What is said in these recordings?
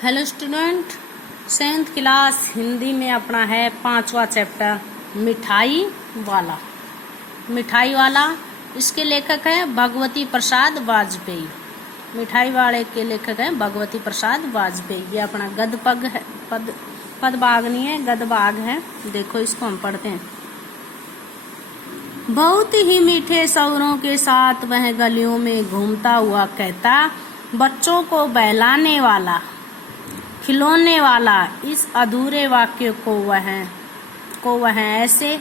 Hello student, 7th class Hindi में अपना है 5वां चैप्टर मिठाई वाला। मिठाई वाला इसके लेखक हैं भगवती प्रसाद वाजपेयी। मिठाई वाले के लेखक हैं भगवती प्रसाद वाजपेयी। ये अपना गद पग है, पद भाग नहीं है, गद भाग है। देखो इसको हम पढ़ते हैं। बहुत ही मीठे स्वरों के साथ वह गलियों में घूमता हुआ कहता, बच्चों को बहलाने वाला, खिलौने वाला। इस अधूरे वाक्य को वह ऐसे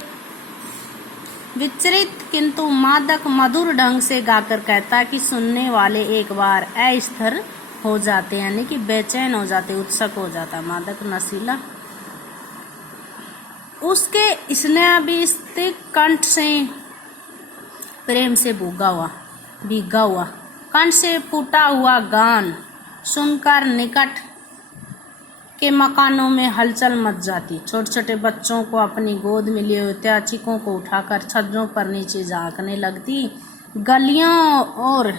विचलित किंतु मादक मधुर ढंग से गाकर कहता कि सुनने वाले एक बार अस्थिर हो जाते, यानी कि बेचैन हो जाते, उत्सुक हो जाता। मादक नशीला। उसके स्नेहाभिषिक्त कंठ से प्रेम से भीगा हुआ कंठ से फूटा हुआ गान सुनकर निकट के मकानों में हलचल मच जाती। छोटे छोटे बच्चों को अपनी गोद में लिए हुए त्याचिकों को उठाकर छज्जों पर नीचे झांकने लगती। गलियों और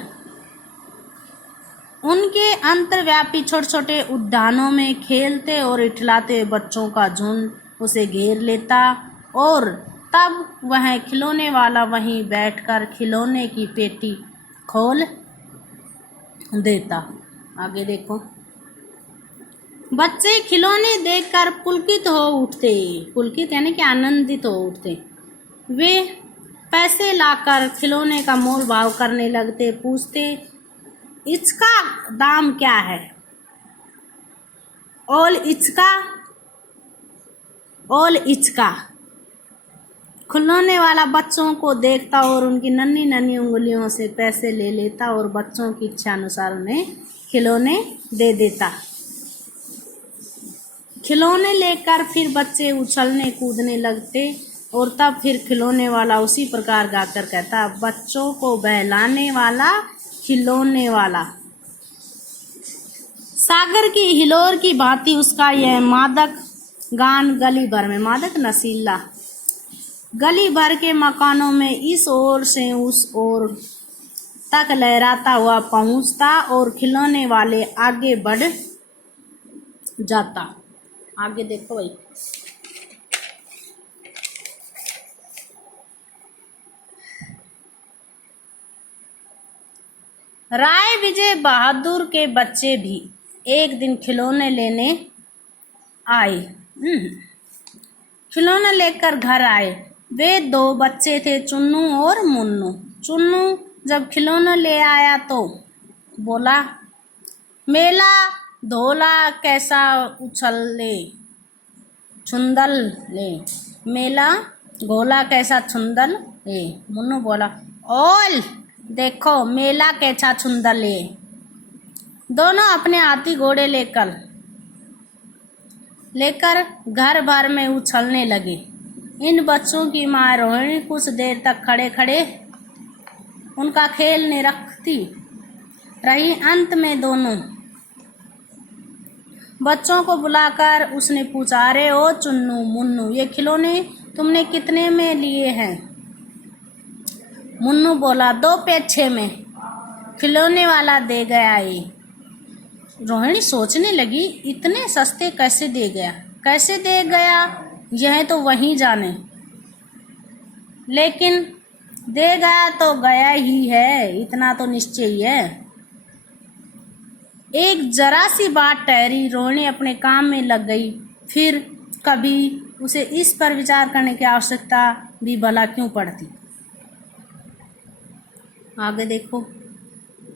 उनके अंतर्व्यापी छोटे छोटे उद्यानों में खेलते और इठलाते बच्चों का झुंड उसे घेर लेता और तब वह खिलौने वाला वहीं बैठकर खिलौने की पेटी खोल देता। आगे देखो। बच्चे खिलौने देखकर पुलकित हो उठते। पुलकित यानी कि आनंदित हो उठते। वे पैसे लाकर खिलौने का मोल भाव करने लगते। पूछते, इसका दाम क्या है? ओल इचका। खिलौने वाला बच्चों को देखता और उनकी नन्ही नन्ही उंगलियों से पैसे ले लेता और बच्चों की इच्छा अनुसार उन्हें खिलौने दे देता। खिलौने लेकर फिर बच्चे उछलने कूदने लगते और तब फिर खिलौने वाला उसी प्रकार गाकर कहता, बच्चों को बहलाने वाला, खिलौने वाला। सागर की हिलोर की भांति उसका यह मादक गान गली भर में, मादक नशीला, गली भर के मकानों में इस ओर से उस ओर तक लहराता हुआ पहुंचता और खिलौने वाले आगे बढ़ जाता। आगे देखो भाई। राय विजय बहादुर के बच्चे भी एक दिन खिलौने लेने आए। खिलौने लेकर घर आए। वे 2 बच्चे थे, चुन्नू और मुन्नू। चुन्नू जब खिलौने ले आया तो बोला, मेला धोला कैसा उछले छुंदल ले, मेला घोला कैसा छुंदल ले। मुन्नू बोला, ओल देखो मेला कैसा छुंदल ले। दोनों अपने हाथी घोड़े लेकर घर भर में उछलने लगे। इन बच्चों की माँ रोहिणी कुछ देर तक खड़े खड़े उनका खेल निरखती रही। अंत में दोनों बच्चों को बुलाकर उसने पूछा, अरे ओ चुन्नू मुन्नू, ये खिलौने तुमने कितने में लिए हैं? मुन्नू बोला, 2 पैसे में। खिलौने वाला दे गया ये। रोहिणी सोचने लगी, इतने सस्ते कैसे दे गया, यह तो वहीं जाने। लेकिन दे गया तो गया ही है, इतना तो निश्चय ही है। एक जरा सी बात ठहरी, रोहिणी अपने काम में लग गई। फिर कभी उसे इस पर विचार करने की आवश्यकता भी भला क्यों पड़ती। आगे देखो।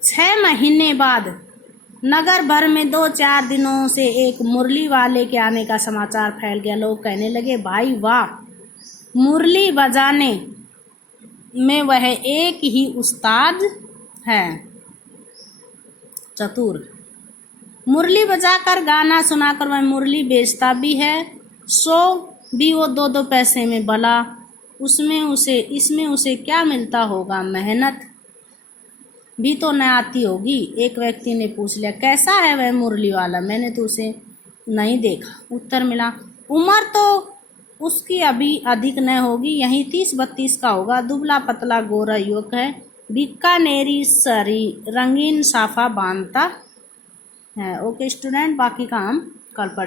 6 महीने बाद नगर भर में 2-4 दिनों से एक मुरली वाले के आने का समाचार फैल गया। लोग कहने लगे, भाई वाह, मुरली बजाने में वह एक ही उस्ताद है, चतुर। मुरली बजाकर गाना सुनाकर वह मुरली बेचता भी है, सो भी वो 2-2 पैसे में। भला इसमें उसे क्या मिलता होगा? मेहनत भी तो न आती होगी। एक व्यक्ति ने पूछ लिया, कैसा है वह मुरली वाला? मैंने तो उसे नहीं देखा। उत्तर मिला, उम्र तो उसकी अभी अधिक न होगी, यहीं 30-32 का होगा। दुबला पतला गोरा युवक है, बीकानेरी सरी रंगीन साफा बांधता है। ओके स्टूडेंट, बाकी का हम कल पढ़